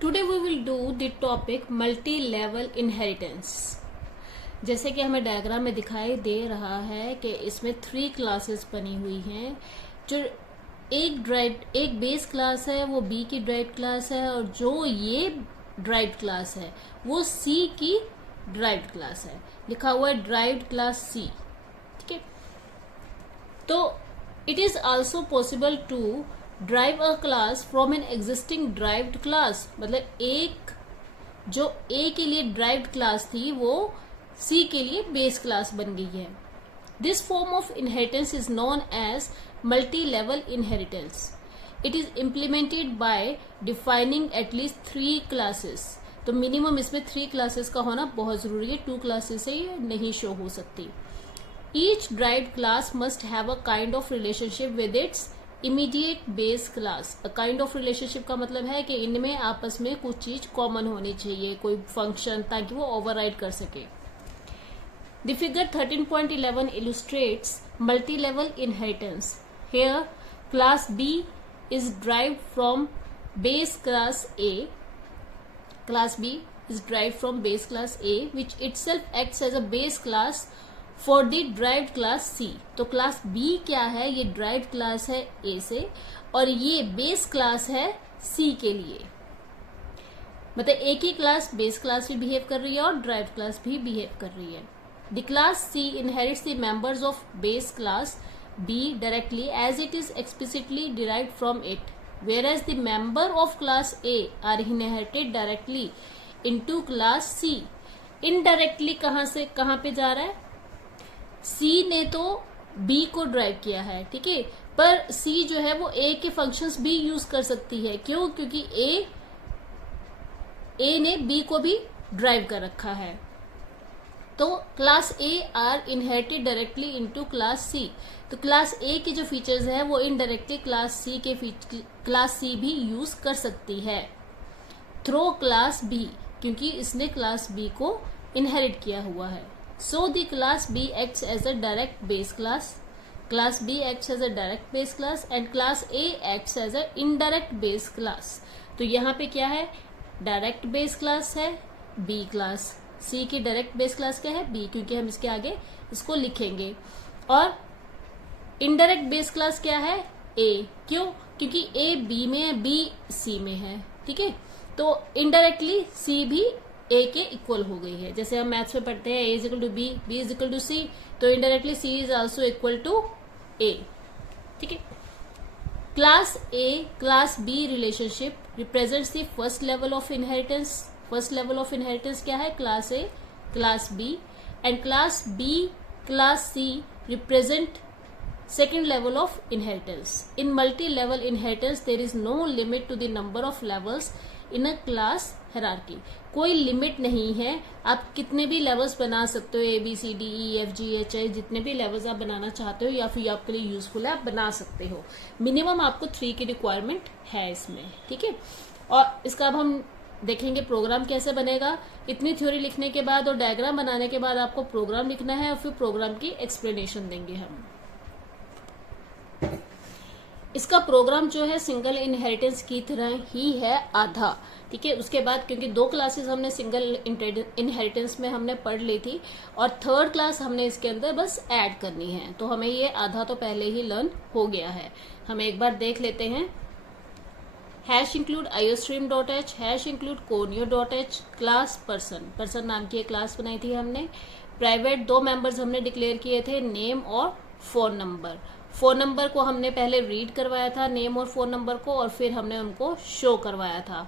Today we will do the topic multi level inheritance. जैसे कि हमें डायग्राम में दिखाई दे रहा है कि इसमें 3 क्लासेस बनी हुई हैं। जो एक बेस क्लास है वो बी की ड्राइव्ड क्लास है, और जो ये ड्राइव्ड क्लास है वो सी की ड्राइव्ड क्लास है। लिखा हुआ है ड्राइव्ड क्लास सी। ठीक है, तो it is also possible to derive a class from an existing derived class. मतलब एक जो ए के लिए ड्राइव्ड क्लास थी वो सी के लिए बेस क्लास बन गई है। This form of inheritance is known as multi level inheritance. It is implemented by defining at least 3 classes. तो मिनिमम इसमें 3 क्लासेस का होना बहुत जरूरी है, 2 क्लासेस से ये नहीं शो हो सकती। Each derived class must have a kind of relationship with its immediate base class. Kind of relationship का मतलब है कि इनमें आपस में कुछ चीज कॉमन होनी चाहिए, कोई फंक्शन, ताकि वो ओवरराइड कर सके। The figure 13.11 illustrates multi-level inheritance. Here, class B is derived from base class A. Class B is derived from base class A, which itself acts as a base class for the derived class C. तो class B क्या है? ये derived class है ए से, और ये base class है सी के लिए। मतलब एक ही क्लास बेस क्लास भी बिहेव कर रही है और ड्राइव्ड क्लास भी बिहेव कर रही है। The class C inherits the members of base class B directly as it is explicitly derived from it, whereas the member of class A are inherited directly into class C. Indirectly कहां से कहां पे जा रहा है? सी ने तो B को ड्राइव किया है, ठीक है, पर सी जो है वो ए के फंक्शंस भी यूज कर सकती है। क्यों? क्योंकि ए ने बी को भी ड्राइव कर रखा है। तो class A are inherited directly into class C. तो क्लास ए की जो फीचर्स है वो इनडायरेक्टली क्लास सी भी यूज कर सकती है थ्रो क्लास बी, क्योंकि इसने क्लास बी को इनहेरिट किया हुआ है। So the class B acts as a direct base class. Class B acts as a direct base class and class A acts as a indirect base class. तो यहाँ पे क्या है? डायरेक्ट बेस क्लास है B class. C की direct base class क्या है? B, क्योंकि हम इसके आगे इसको लिखेंगे। और इनडायरेक्ट बेस क्लास क्या है? A। क्यों? क्योंकि A B में है, B C में है। ठीक है, तो इनडायरेक्टली C भी ए के इक्वल हो गई है। जैसे हम मैथ्स में पढ़ते हैं A is equal to B, B is equal to C, तो indirectly C is also equal to A. ठीक है, class A class B relationship represents the first level of inheritance. First level of inheritance क्या है? Class A class B, and class B class C represent second level of inheritance. In multi-level inheritance, there is no limit to the number of levels in a class hierarchy. कोई limit नहीं है, आप कितने भी levels बना सकते हो, A B C D E F G H I, जितने भी लेवल्स आप बनाना चाहते हो या फिर आपके लिए यूजफुल है आप बना सकते हो। मिनिमम आपको 3 की रिक्वायरमेंट है इसमें। ठीक है, और इसका अब हम देखेंगे प्रोग्राम कैसे बनेगा। इतनी थ्योरी लिखने के बाद और डायग्राम बनाने के बाद आपको प्रोग्राम लिखना है, और फिर प्रोग्राम की एक्सप्लेनेशन देंगे हम। इसका प्रोग्राम जो है सिंगल इनहेरिटेंस की तरह ही है आधा। ठीक है, उसके बाद क्योंकि 2 क्लासेस हमने सिंगल इनहेरिटेंस में हमने पढ़ ली थी, और 3rd क्लास हमने इसके अंदर बस ऐड करनी है, तो हमें ये आधा तो पहले ही लर्न हो गया है। हम एक बार देख लेते हैं। Hash include iostream.h, hash include conio.h, class person, person नाम की एक क्लास बनाई थी हमने। प्राइवेट 2 मेंबर्स हमने डिक्लेयर किए थे, नेम और फोन नंबर। फोन नंबर को हमने पहले रीड करवाया था, नेम और फोन नंबर को, और फिर हमने उनको शो करवाया था।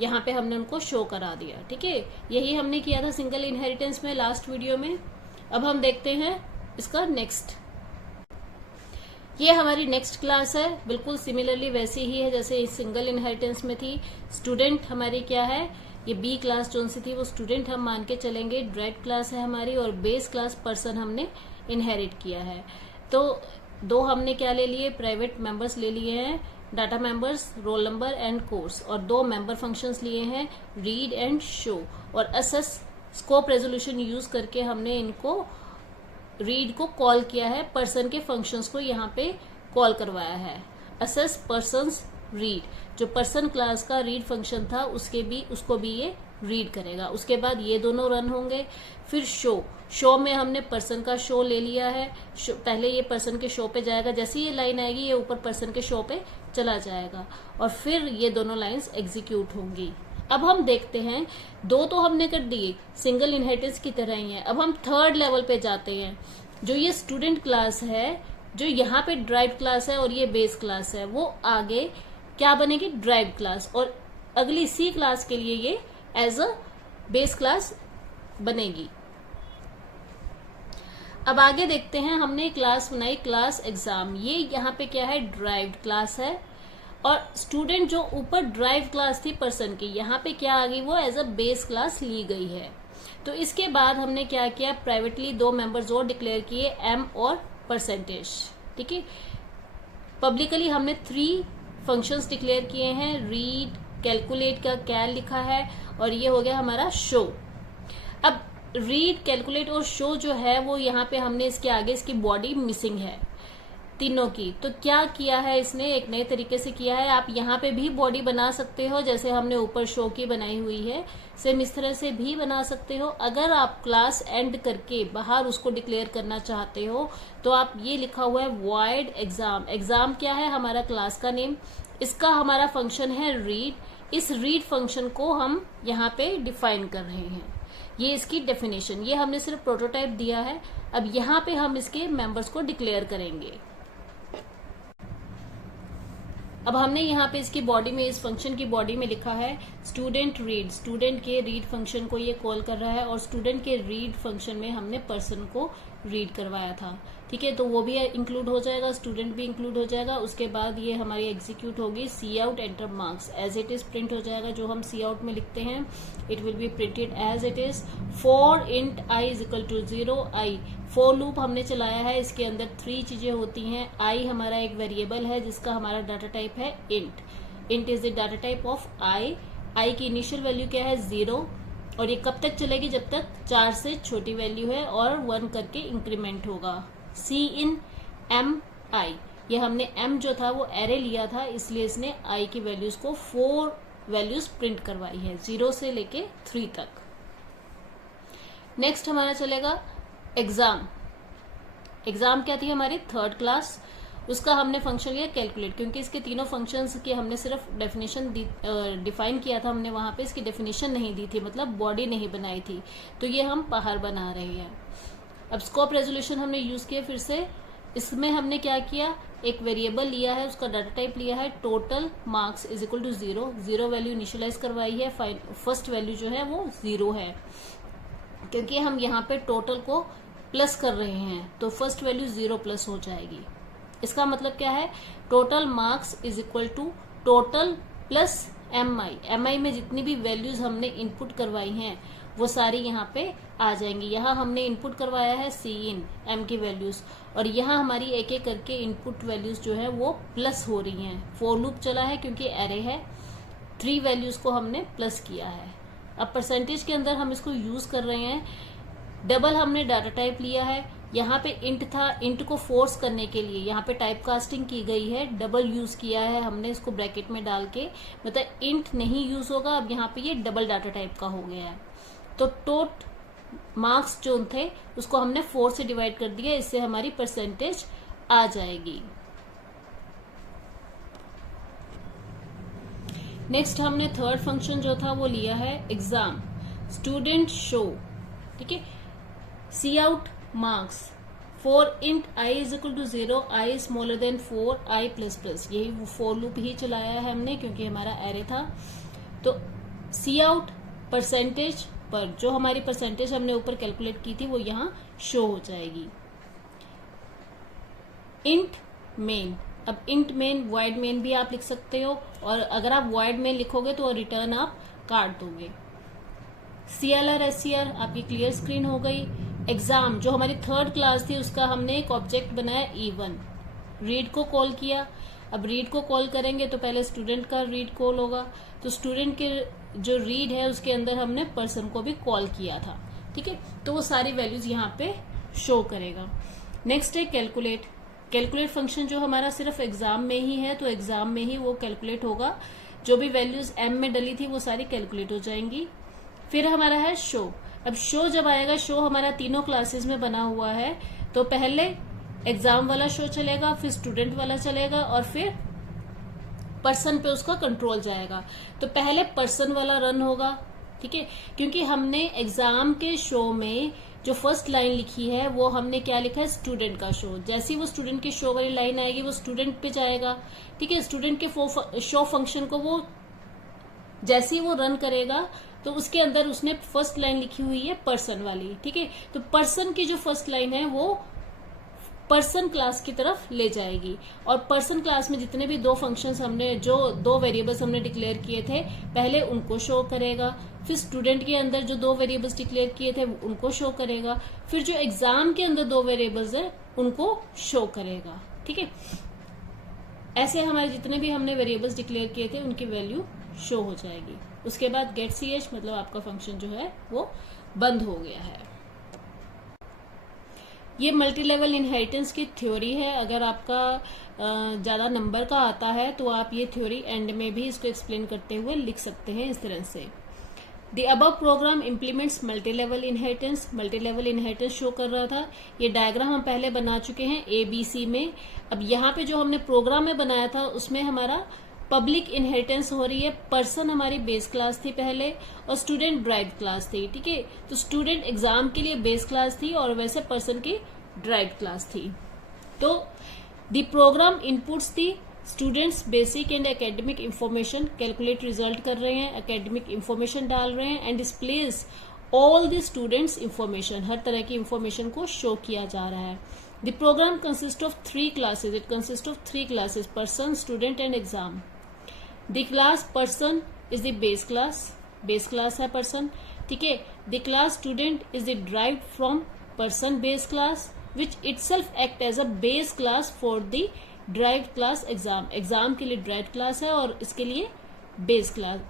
यहाँ पे हमने उनको शो करा दिया। ठीक है, यही हमने किया था सिंगल इनहेरिटेंस में लास्ट वीडियो में। अब हम देखते हैं इसका नेक्स्ट। ये हमारी नेक्स्ट क्लास है, बिल्कुल सिमिलरली वैसी ही है जैसे इस सिंगल इनहेरिटेंस में थी। स्टूडेंट हमारी क्या है? ये बी क्लास जो सी थी वो स्टूडेंट हम मान के चलेंगे, ड्राइव्ड क्लास है हमारी, और बेस क्लास पर्सन हमने इनहेरिट किया है। तो 2 हमने क्या ले लिए? प्राइवेट मेंबर्स ले लिए हैं, data members, roll number and course, और 2 मेंबर फंक्शंस लिए हैं, रीड एंड शो, और असेस स्कोप रेजोल्यूशन यूज करके हमने इनको रीड को कॉल किया है, पर्सन के फंक्शंस को यहाँ पे कॉल करवाया है। असेस पर्सन्स रीड, जो पर्सन क्लास का रीड फंक्शन था उसको भी ये रीड करेगा। उसके बाद ये दोनों रन होंगे। फिर शो में हमने पर्सन का शो ले लिया है, पहले ये पर्सन के शो पे जाएगा, जैसे ये लाइन आएगी ये ऊपर पर्सन के शो पे चला जाएगा और फिर ये दोनों लाइंस एग्जीक्यूट होंगी। अब हम देखते हैं, दो तो हमने कर दिए, सिंगल इनहेरिटेंस की तरह ही है। अब हम थर्ड लेवल पे जाते हैं। जो ये स्टूडेंट क्लास है, जो यहाँ पे ड्राइव क्लास है और ये बेस क्लास है, वो आगे क्या बनेगी, ड्राइव क्लास, और अगली सी क्लास के लिए ये एज अ बेस क्लास बनेगी। अब आगे देखते हैं, हमने क्लास बनाई क्लास एग्जाम, ये यहाँ पे क्या है, ड्राइव्ड क्लास है, और स्टूडेंट जो ऊपर ड्राइव क्लास थी पर्सन की, यहाँ पे क्या आ गई, वो एज अ बेस क्लास ली गई है। तो इसके बाद हमने क्या किया, प्राइवेटली दो मेंबर्स और डिक्लेयर किए, एम और परसेंटेज। ठीक है, पब्लिकली हमने 3 फंक्शंस डिक्लेयर किए हैं, रीड, कैलकुलेट का कैल लिखा है, और ये हो गया हमारा शो। अब रीड, कैलकुलेट और शो जो है वो यहाँ पे हमने इसके आगे इसकी बॉडी मिसिंग है तीनों की। तो क्या किया है इसने, एक नए तरीके से किया है। आप यहाँ पे भी बॉडी बना सकते हो, जैसे हमने ऊपर शो की बनाई हुई है, सेम इस तरह से भी बना सकते हो। अगर आप क्लास एंड करके बाहर उसको डिक्लेयर करना चाहते हो तो आप ये लिखा हुआ है वॉइड एग्जाम। एग्जाम क्या है, हमारा क्लास का नेम, इसका हमारा फंक्शन है रीड। इस रीड फंक्शन को हम यहाँ पे डिफाइन कर रहे हैं, ये इसकी डेफिनेशन, ये हमने सिर्फ प्रोटोटाइप दिया है। अब यहाँ पे हम इसके मेंबर्स को डिक्लेयर करेंगे। अब हमने यहाँ पे इसकी बॉडी में, इस फंक्शन की बॉडी में लिखा है स्टूडेंट रीड, स्टूडेंट के रीड फंक्शन को ये कॉल कर रहा है, और स्टूडेंट के रीड फंक्शन में हमने पर्सन को रीड करवाया था। ठीक है, तो वो भी इंक्लूड हो जाएगा, स्टूडेंट भी इंक्लूड हो जाएगा। उसके बाद ये हमारी एग्जीक्यूट होगी, C out enter marks, as it is print हो जाएगा। जो हम सी आउट में लिखते हैं it will be printed as it is. For int I is equal to 0 I, for loop हमने चलाया है, इसके अंदर 3 चीजें होती हैं। आई हमारा एक वेरिएबल है जिसका हमारा डाटा टाइप है int. Int is the data type of I. I की इनिशियल वैल्यू क्या है, 0, और ये कब तक चलेगी, जब तक 4 से छोटी वैल्यू है, और 1 करके इंक्रीमेंट होगा। सी इन एम आई, ये हमने एम जो था वो एरे लिया था, इसलिए इसने आई की वैल्यूज को 4 वैल्यूज प्रिंट करवाई है, 0 से लेके 3 तक। नेक्स्ट हमारा चलेगा एग्जाम। एग्जाम क्या थी हमारी, थर्ड क्लास, उसका हमने फंक्शन लिया कैलकुलेट, क्योंकि इसके तीनों फंक्शंस की हमने सिर्फ डेफिनेशन डिफाइन किया था हमने, वहां पे इसकी डेफिनेशन नहीं दी थी, मतलब बॉडी नहीं बनाई थी, तो ये हम बाहर बना रहे हैं। अब स्कोप रेजोल्यूशन हमने यूज किया, फिर से इसमें हमने क्या किया, एक वेरिएबल लिया है, उसका डाटा टाइप लिया है total marks is equal to 0, 0 value initialise करवाई है, फर्स्ट वैल्यू जो है वो 0 है, क्योंकि हम यहाँ पे टोटल को प्लस कर रहे हैं, तो फर्स्ट वैल्यू 0 प्लस हो जाएगी। इसका मतलब क्या है, total marks is equal to total plus M I में जितनी भी वैल्यूज हमने इनपुट करवाई हैं वो सारी यहाँ पे आ जाएंगी। यहाँ हमने इनपुट करवाया है सी इन एम की वैल्यूज, और यहाँ हमारी एक एक करके इनपुट वैल्यूज जो है वो प्लस हो रही हैं। फॉर लूप चला है क्योंकि एरे है, 3 वैल्यूज को हमने प्लस किया है। अब परसेंटेज के अंदर हम इसको यूज कर रहे हैं, डबल हमने डाटा टाइप लिया है, यहाँ पे इंट था, इंट को फोर्स करने के लिए यहाँ पे टाइप कास्टिंग की गई है, डबल यूज किया है हमने इसको ब्रैकेट में डाल के, मतलब इंट नहीं यूज होगा, अब यहाँ पे ये डबल डाटा टाइप का हो गया है। तो टोट मार्क्स जो थे उसको हमने 4 से डिवाइड कर दिया, इससे हमारी परसेंटेज आ जाएगी। नेक्स्ट हमने थर्ड फंक्शन जो था वो लिया है एग्जाम, स्टूडेंट शो, ठीक है, C out marks, for int I is equal to 0, I smaller than 4, I plus plus, यही वो फॉर लूप ही चलाया है हमने क्योंकि हमारा एरे था। तो सी आउट परसेंटेज पर जो हमारी परसेंटेज हमने ऊपर कैलकुलेट की थी वो यहाँ शो हो जाएगी। इंट मेन, अब इंट मेन वॉइड मेन भी आप लिख सकते हो, और अगर आप वॉइड मेन लिखोगे तो रिटर्न आप काट दोगे। CLR SCR आपकी क्लियर स्क्रीन हो गई। एग्जाम जो हमारी थर्ड क्लास थी उसका हमने एक ऑब्जेक्ट बनाया E1, रीड को कॉल किया। अब रीड को कॉल करेंगे तो पहले स्टूडेंट का रीड कॉल होगा, तो स्टूडेंट के जो रीड है उसके अंदर हमने पर्सन को भी कॉल किया था, ठीक है, तो वो सारी वैल्यूज यहाँ पे शो करेगा। नेक्स्ट है कैलकुलेट। कैलकुलेट फंक्शन जो हमारा सिर्फ एग्जाम में ही है, तो एग्जाम में ही वो कैलकुलेट होगा। जो भी वैल्यूज m में डली थी वो सारी कैलकुलेट हो जाएंगी। फिर हमारा है शो। अब शो जब आएगा, शो हमारा तीनों क्लासेस में बना हुआ है, तो पहले एग्जाम वाला शो चलेगा, फिर स्टूडेंट वाला चलेगा और फिर पर्सन पे उसका कंट्रोल जाएगा। तो पहले पर्सन वाला रन होगा, ठीक है, क्योंकि हमने एग्जाम के शो में जो फर्स्ट लाइन लिखी है वो हमने क्या लिखा है, स्टूडेंट का शो। जैसे ही वो स्टूडेंट की शो वाली लाइन आएगी वो स्टूडेंट पे जाएगा, ठीक है। स्टूडेंट के शो फंक्शन को वो जैसे ही वो रन करेगा तो उसके अंदर उसने फर्स्ट लाइन लिखी हुई है पर्सन वाली, ठीक है। तो पर्सन की जो फर्स्ट लाइन है वो पर्सन क्लास की तरफ ले जाएगी, और पर्सन क्लास में जितने भी दो फंक्शंस हमने, जो दो वेरिएबल्स हमने डिक्लेयर किए थे, पहले उनको शो करेगा, फिर स्टूडेंट के अंदर जो दो वेरिएबल्स डिक्लेयर किए थे उनको शो करेगा, फिर जो एग्जाम के अंदर दो वेरिएबल्स है उनको शो करेगा, ठीक है। ऐसे हमारे जितने भी हमने वेरिएबल्स डिक्लेयर किए थे उनकी वैल्यू शो हो जाएगी। उसके बाद गेट ch, मतलब आपका फंक्शन जो है वो बंद हो गया है। ये मल्टी लेवल इनहेरिटेंस की थ्योरी है। अगर आपका ज्यादा नंबर का आता है तो आप ये थ्योरी एंड में भी इसको एक्सप्लेन करते हुए लिख सकते हैं इस तरह से। The above program implements multi level inheritance. Multi level inheritance show कर रहा था। ये डायग्राम हम पहले बना चुके हैं ABC में। अब यहाँ पे जो हमने प्रोग्राम में बनाया था उसमें हमारा पब्लिक इनहेरिटेंस हो रही है। पर्सन हमारी बेस क्लास थी पहले और स्टूडेंट ड्राइव क्लास थी, ठीक है। तो स्टूडेंट एग्जाम के लिए बेस क्लास थी और वैसे पर्सन की ड्राइव क्लास थी। तो the program inputs the students basic and academic information, calculate result कर रहे हैं, एकेडमिक इंफॉर्मेशन डाल रहे हैं, and displays all the students information, हर तरह की इंफॉर्मेशन को शो किया जा रहा है। The program consist of 3 classes. It consist of 3 classes, person, student and exam. The class person is the base class है पर्सन, ठीक है। The class student is the derived from person base class which itself act as a base class for the derived class exam. Exam के लिए derived class है और इसके लिए base class,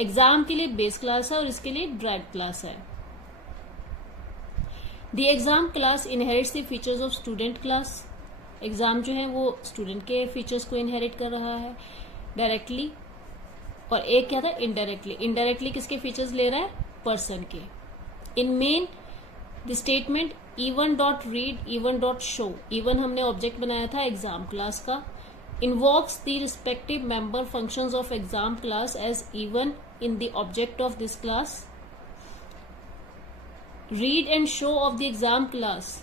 exam के लिए बेस क्लास है और इसके लिए ड्राइव्ड क्लास है। The exam class inherits the features of student class. Exam जो है वो स्टूडेंट के फीचर्स को इनहेरिट कर रहा है डायरेक्टली, और एक क्या था, इनडायरेक्टली। इनडायरेक्टली किसके फीचर्स ले रहा है, पर्सन के। In main the statement even dot read, even dot show, even हमने ऑब्जेक्ट बनाया था एग्जाम क्लास का, invokes the respective member functions of exam class as even in the object of this class. Read and show of the exam class,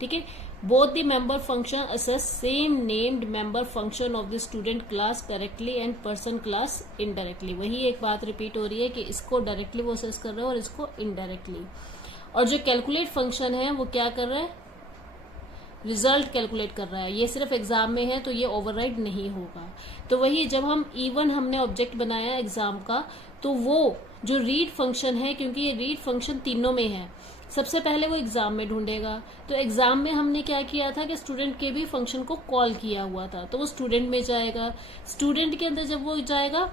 ठीक है। Both the member function accesses same named member function of the student class directly and person class indirectly. वही एक बात repeat हो रही है कि इसको डायरेक्टली वो असेस कर रहे हैं और इसको इनडायरेक्टली। और जो कैलकुलेट फंक्शन है वो क्या कर रहा है, रिजल्ट कैलकुलेट कर रहा है। ये सिर्फ एग्जाम में है तो ये ओवरराइड नहीं होगा। तो वही जब हम इवन हमने ऑब्जेक्ट बनाया एग्जाम का, तो वो जो रीड फंक्शन है, क्योंकि ये रीड फंक्शन तीनों में है, सबसे पहले वो एग्जाम में ढूंढेगा। तो एग्जाम में हमने क्या किया था कि स्टूडेंट के भी फंक्शन को कॉल किया हुआ था, तो वो स्टूडेंट में जाएगा। स्टूडेंट के अंदर जब वो जाएगा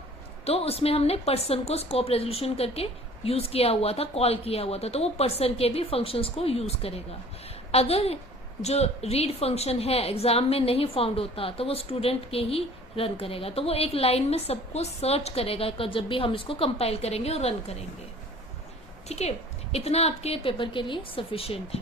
तो उसमें हमने पर्सन को स्कोप रेजोल्यूशन करके यूज किया हुआ था, कॉल किया हुआ था, तो वो पर्सन के भी फंक्शंस को यूज करेगा। अगर जो रीड फंक्शन है एग्जाम में नहीं फाउंड होता तो वो स्टूडेंट के ही रन करेगा। तो वो एक लाइन में सबको सर्च करेगा जब भी हम इसको कंपाइल करेंगे और रन करेंगे, ठीक है। इतना आपके पेपर के लिए सफिशिएंट है।